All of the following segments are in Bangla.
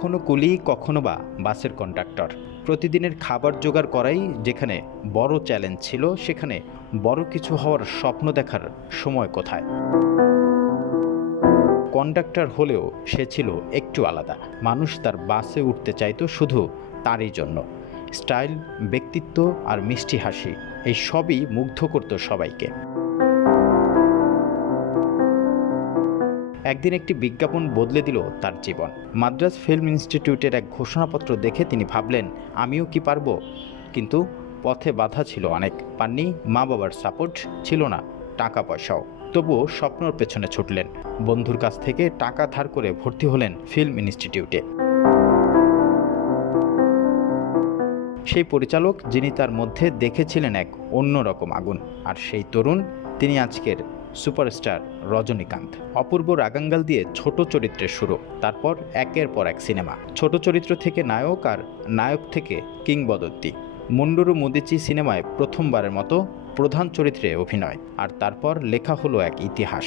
কখনো কুলি, কখনো বা বাসের কন্ডাক্টর। প্রতিদিনের খাবার জোগাড় করাই যেখানে বড় চ্যালেঞ্জ ছিল, সেখানে বড় কিছু হওয়ার স্বপ্ন দেখার সময় কোথায়? কন্ডাক্টর হলেও সে ছিল একটু আলাদা। মানুষ তার বাসে উঠতে চাইতো শুধু তারই জন্য। স্টাইল, ব্যক্তিত্ব আর মিষ্টি হাসি, এই সবই মুগ্ধ করত সবাইকে। একদিন একটি বিজ্ঞাপন বদলে দিল তার জীবন। মাদ্রাজ ফিল্ম ইনস্টিটিউটের এক ঘোষণাপত্র দেখে তিনি ভাবলেন, আমিও কি পারবো? কিন্তু পথে বাধা ছিল অনেক। পাননি মা বাবার সাপোর্ট, ছিল না টাকা পয়সাও। তবুও স্বপ্নর পেছনে ছুটলেন। বন্ধুর কাছ থেকে টাকা ধার করে ভর্তি হলেন ফিল্ম ইনস্টিটিউটে। সেই পরিচালক যিনি তার মধ্যে দেখেছিলেন এক অন্যরকম আগুন, আর সেই তরুণ, তিনি আজকের সুপারস্টার রজনীকান্ত। অপূর্ব রাগাঙ্গাল দিয়ে ছোট চরিত্রের শুরু, তারপর একের পর এক সিনেমা। ছোট চরিত্র থেকে নায়ক, আর নায়ক থেকে কিংবদন্তি। মুন্ডুরু মুদিচি সিনেমায় প্রথমবারের মতো প্রধান চরিত্রে অভিনয়, আর তারপর লেখা হলো এক ইতিহাস।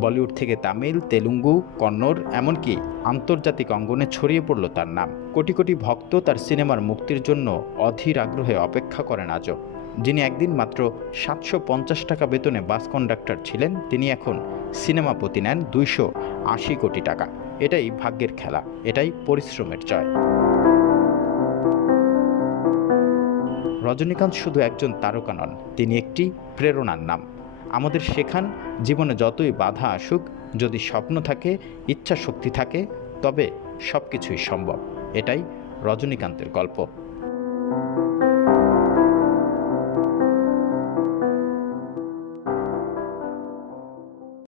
বলিউড থেকে তামিল, তেলুগু, কন্নড়, এমনকি আন্তর্জাতিক অঙ্গনে ছড়িয়ে পড়ল তার নাম। কোটি কোটি ভক্ত তার সিনেমার মুক্তির জন্য অধীর আগ্রহে অপেক্ষা করেন আজও। যিনি একদিন মাত্র 750 টাকা বেতনে বাস কন্ডাক্টর ছিলেন, তিনি এখন সিনেমা প্রতি নেন 280 কোটি টাকা। এটাই ভাগ্যের খেলা, এটাই পরিশ্রমের জয়। রজনীকান্ত শুধু একজন তারকা নন, তিনি একটি প্রেরণার নাম। আমাদের শেখান, জীবনে যতই বাধা আসুক, যদি স্বপ্ন থাকে, ইচ্ছা শক্তি থাকে, তবে সব কিছুই সম্ভব। এটাই রজনীকান্তের গল্প।